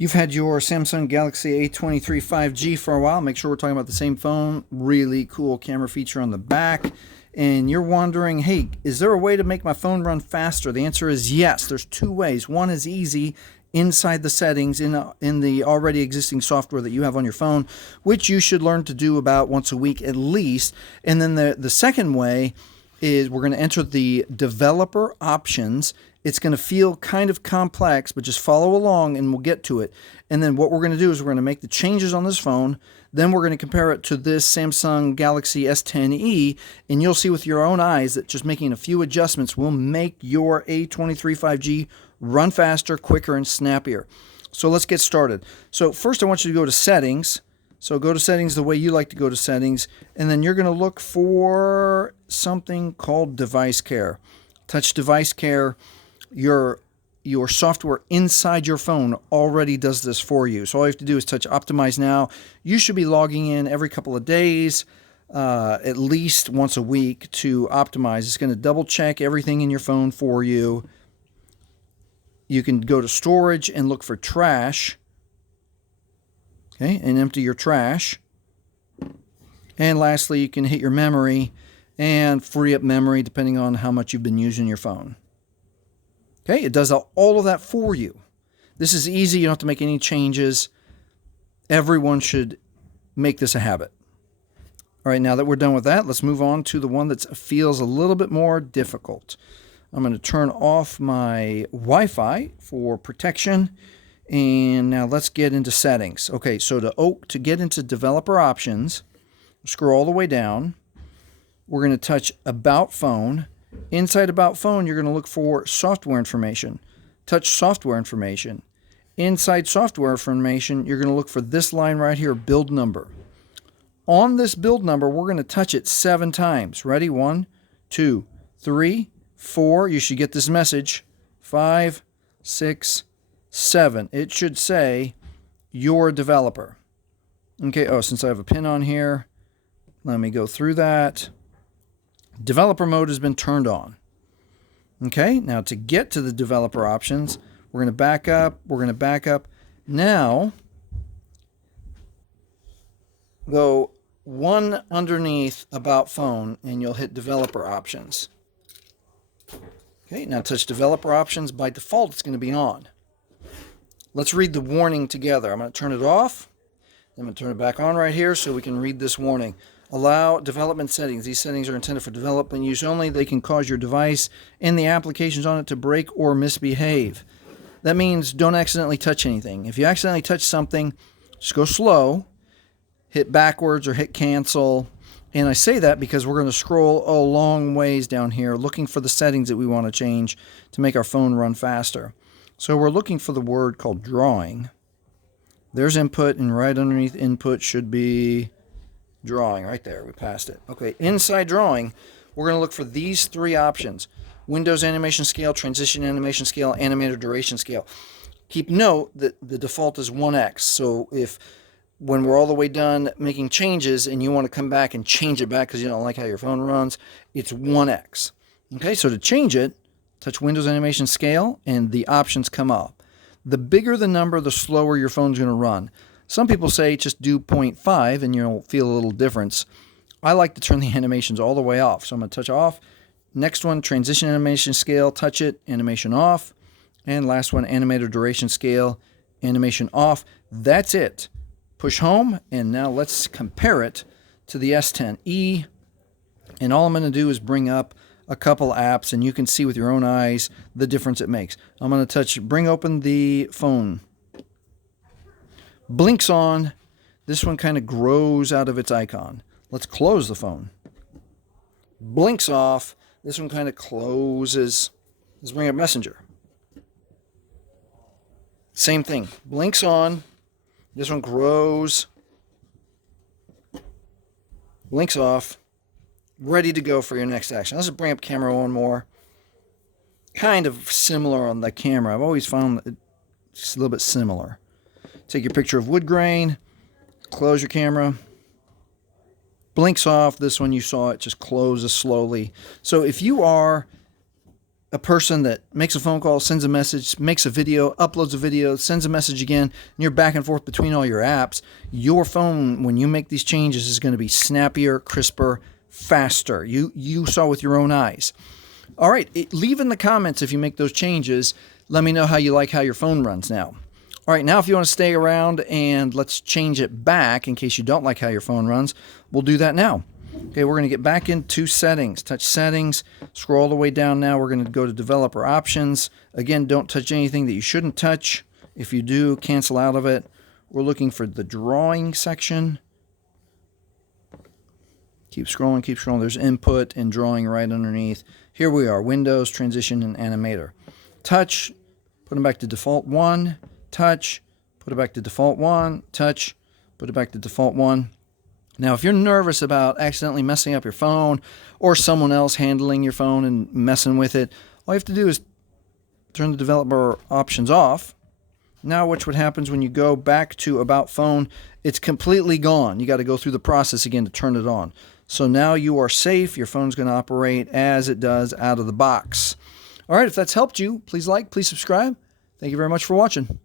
You've had your Samsung Galaxy A23 5G for a while. Make sure we're talking about the same phone. Really cool camera feature on the back. And you're wondering, hey, is there a way to make my phone run faster? The answer is yes. There's two ways. One is easy inside the settings in the already existing software that you have on your phone, which you should learn to do about once a week at least. And then the second way is we're going to enter the developer options. It's going to feel kind of complex, but just follow along and we'll get to it. And then what we're going to do is we're going to make the changes on this phone. Then we're going to compare it to this Samsung Galaxy S10e, and you'll see with your own eyes that just making a few adjustments will make your A23 5G run faster, quicker, and snappier. So let's get started. So first I want you to go to Settings. So go to Settings the way you like to go to Settings, and then you're going to look for something called Device Care. Touch Device Care. Your software inside your phone already does this for you. So all you have to do is touch Optimize Now. You should be logging in every couple of days, at least once a week to optimize. It's going to double check everything in your phone for you. You can go to Storage and look for Trash. Okay, and empty your trash. And lastly, you can hit your memory and free up memory depending on how much you've been using your phone. Okay, it does all of that for you. This is easy. You don't have to make any changes. Everyone should make this a habit. All right, now that we're done with that, let's move on to the one that feels a little bit more difficult. I'm going to turn off my Wi-Fi for protection. And now let's get into settings. Okay, so to get into developer options, scroll all the way down. We're going to touch About Phone. Inside About Phone, you're going to look for software information. Touch software information. Inside software information, you're going to look for this line right here, build number. On this build number, we're going to touch it 7 times. Ready? 1, 2, 3, 4. You should get this message. 5, 6, 7. It should say you're a developer. Okay, since I have a pin on here, let me go through that. Developer mode has been turned on. Okay, now to get to the developer options, we're going to back up. We're going to back up. Now, go one underneath About Phone, and you'll hit developer options. Okay, now touch developer options. By default, it's going to be on. Let's read the warning together. I'm going to turn it off. I'm going to turn it back on right here so we can read this warning. Allow development settings. These settings are intended for development use only. They can cause your device and the applications on it to break or misbehave. That means don't accidentally touch anything. If you accidentally touch something, just go slow, hit backwards or hit cancel. And I say that because we're going to scroll a long ways down here looking for the settings that we want to change to make our phone run faster. So we're looking for the word called drawing. There's input, and right underneath input should be drawing. Right there, we passed it. Okay, inside drawing, we're going to look for these 3 options. Windows animation scale, transition animation scale, animator duration scale. Keep note that the default is 1x. So if when we're all the way done making changes and you want to come back and change it back because you don't like how your phone runs, it's 1x. Okay, so to change it, touch Windows animation scale and the options come up. The bigger the number, the slower your phone's going to run. Some people say just do 0.5 and you'll feel a little difference. I like to turn the animations all the way off. So I'm going to touch off. Next one, transition animation scale, touch it, animation off. And last one, animator duration scale, animation off. That's it. Push home, and now let's compare it to the S10e. And all I'm going to do is bring up a couple apps, and you can see with your own eyes the difference it makes. I'm going to bring open the phone. Blinks on. This one kind of grows out of its icon. Let's close the phone. Blinks off. This one kind of closes. Let's bring up Messenger. Same thing. Blinks on. This one grows. Blinks off. Ready to go for your next action. Let's bring up camera one more. Kind of similar on the camera. I've always found it's a little bit similar. Take your picture of wood grain. Close your camera. Blinks off. This one you saw it just closes slowly. So if you are a person that makes a phone call, sends a message, makes a video, uploads a video, sends a message again, and you're back and forth between all your apps, your phone, when you make these changes, is going to be snappier, crisper, faster. You saw with your own eyes. All right, leave in the comments if you make those changes. Let me know how you like how your phone runs now. All right, now if you want to stay around and let's change it back in case you don't like how your phone runs, we'll do that now. Okay, we're going to get back into settings. Touch settings, scroll all the way down now. We're going to go to developer options. Again, don't touch anything that you shouldn't touch. If you do, cancel out of it. We're looking for the drawing section. Keep scrolling, keep scrolling. There's input and drawing right underneath. Here we are, Windows, transition, and animator. Touch, put them back to default 1. Touch, put it back to default 1. Touch, put it back to default 1. Now, if you're nervous about accidentally messing up your phone or someone else handling your phone and messing with it, all you have to do is turn the developer options off. Now, watch what happens when you go back to About Phone. It's completely gone. You got to go through the process again to turn it on. So now you are safe. Your phone's going to operate as it does out of the box. All right, if that's helped you, please like, please subscribe. Thank you very much for watching.